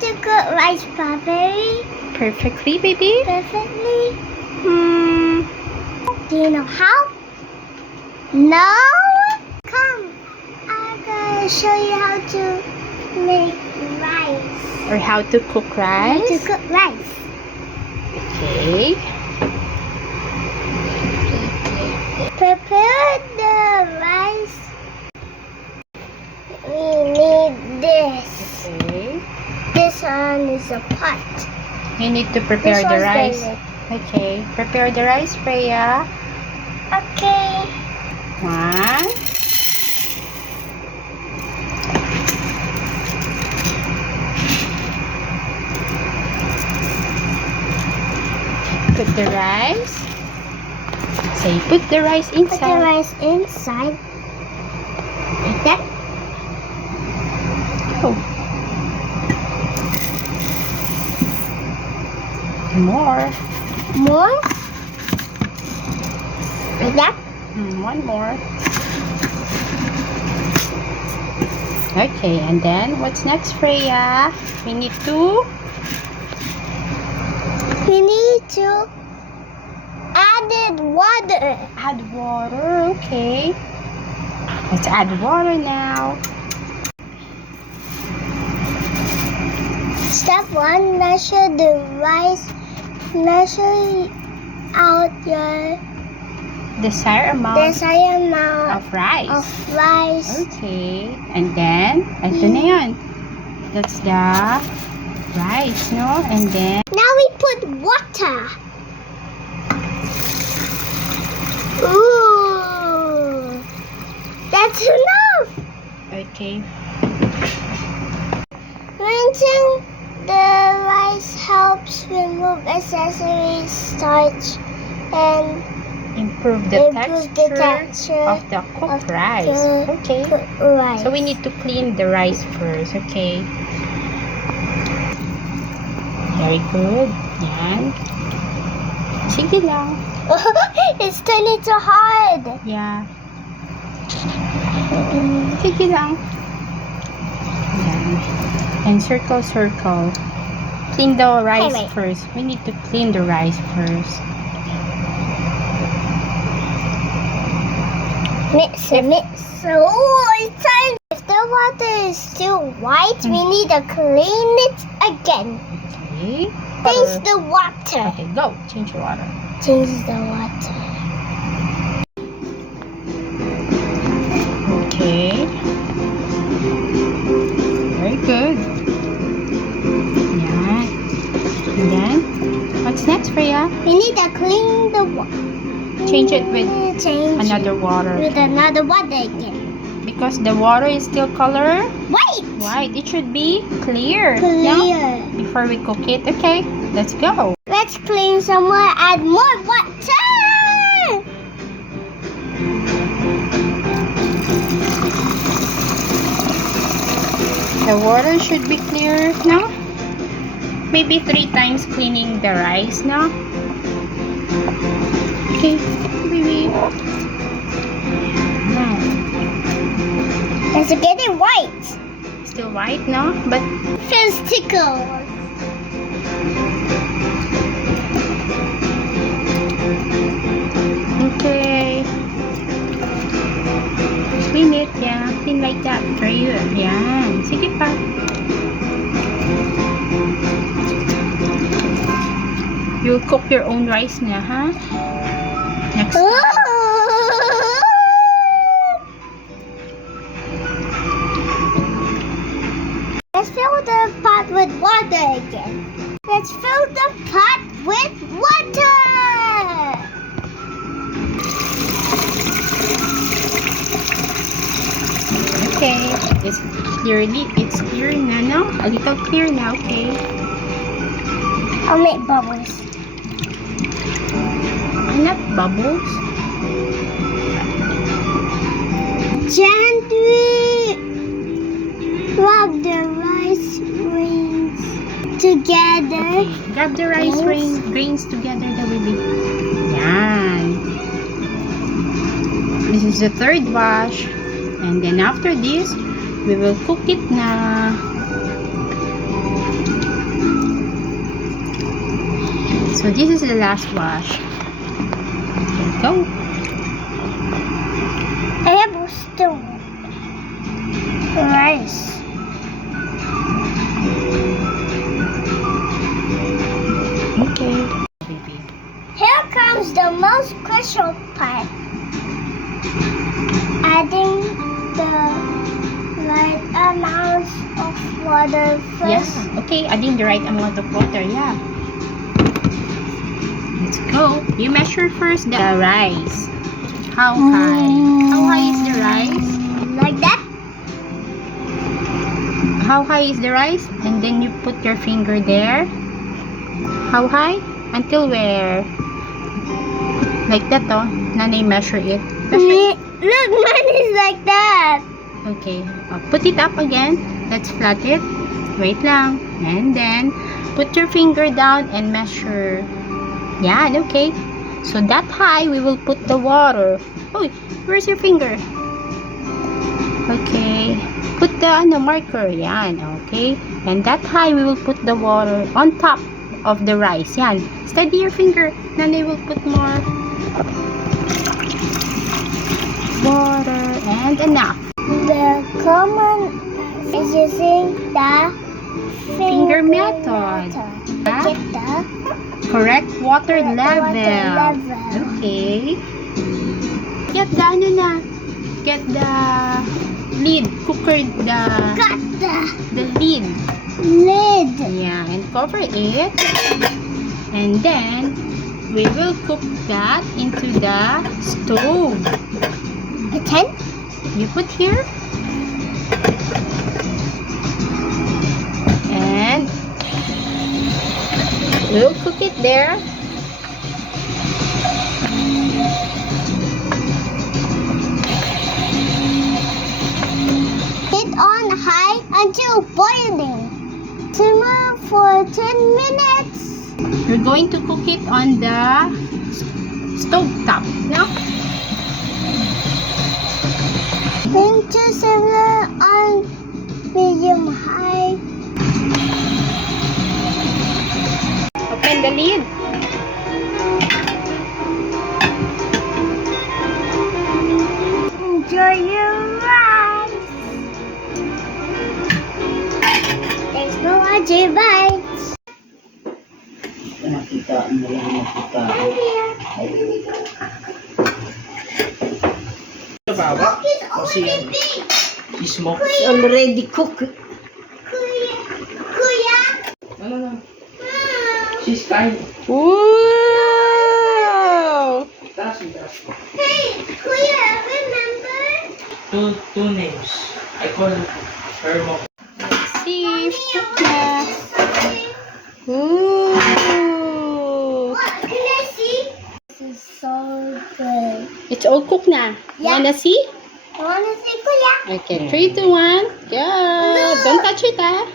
to cook rice properly? Perfectly, baby? Perfectly? Do you know how? No? Come, I'm gonna show you how to make rice. Or how to cook rice? How to cook rice. Okay. Prepare the rice. We need this. Okay. This one is a pot. You need to prepare This the one's rice. the lid. Okay. Prepare the rice, Freya. Okay. 1. Put the rice. Say, put the rice Put the inside. rice inside. Like that. Oh. More. More. Like that. One more. Okay, and then what's next, Freya? We need to add water. add water. Okay. Let's add water now. Step 1, measure the rice. Measure out your Desired amount desired amount of rice. of rice. Okay. And then, ito na yun. That's the rice, no? And then, Now we put water. Ooh, that's enough. okay. Rinsing the rice helps remove accessory starch and Improve the texture of the cooked rice. Okay. rice. So we need to clean the rice first, okay? Very good. Yan. Sige lang. It's turning too hard. Yeah. Sige lang. Yan. And circle. Clean the rice wait. first. We need to clean the rice first. Mix. Oh, it's time. If the water is still white, we need to clean it again. Okay. Change the water. Okay, go. Change your water. Change the water. Okay. Very good. Yan. And then, what's next, Freya? We need to clean the water. Change it with Change another water. with another water again. Because the water is still color Wait. white. It should be clear. Clear. Yeah? Before we cook it. Okay, let's go. Let's clean some more. Add more water. The water should be clear now. Maybe 3 times cleaning the rice now. Okay, baby. Now, It's getting white. still white now, but Feels tickle. okay. Clean it, yeah. Clean like that. Very good. Yan. Sige pa. You'll cook your own rice na, ha? Next time. Let's fill the pot with water again. Let's fill the pot with water. Okay. It's clear na, no? A little clear now, okay? I'll make bubbles. Not bubbles. Gently rub the rice grains together. Okay. Grab the rice grains together, the baby. Yan. This is the 3rd wash. And then after this, we will cook it na. So this is the last wash. Okay, go. I have still rice. Okay. Baby. Here comes the most crucial part. Adding the right amount of water first. Yeah. Okay, adding the right amount of water. Yeah. Let's go. You measure first the rice. How high? How high is the rice? Like that. How high is the rice? And then you put your finger there. How high? Until where? Like that, oh. Nanay, measure it. Measure it. Look, mine is like that. Okay. Put it up again. Let's flat it. Wait lang. And then, put your finger down and measure. Yan, okay. So, that high, we will put the water. Oh, where's your finger? Okay. Put the marker. Yan, okay. And that high, we will put the water on top of the rice. Yan. Steady your finger. Nanay will put more water and enough. The common is using the Finger method. to get the Correct water correct level. water level. Okay. Get the get the lid, cooker, Cut the lid. lid. Yeah, and cover it. And then we will cook that into the stove. A 10? You put here. And we'll cook it there. It on high until boiling. Simmer for 10 minutes. We're going to cook it on the stove top. No? Then to simmer on medium high. Open the lid. Enjoy your rice. Thanks for watching. Bye. Nakita mo lang nakita. I'm here. Sa baba? It's Kasi already yan, big. si smoke. It's already cooked. Kuya. Kuya. Ano na? She's kind. Wow! Taas. Hey, Kuya, remember? Two names. I call her mom. See, cook na. Ooh. What? Can I see? This is so good. It's all cooked na. Yeah. Wanna see? I want to see Kuya. Okay, 3, 2, 1. Go! Don't touch it, ah.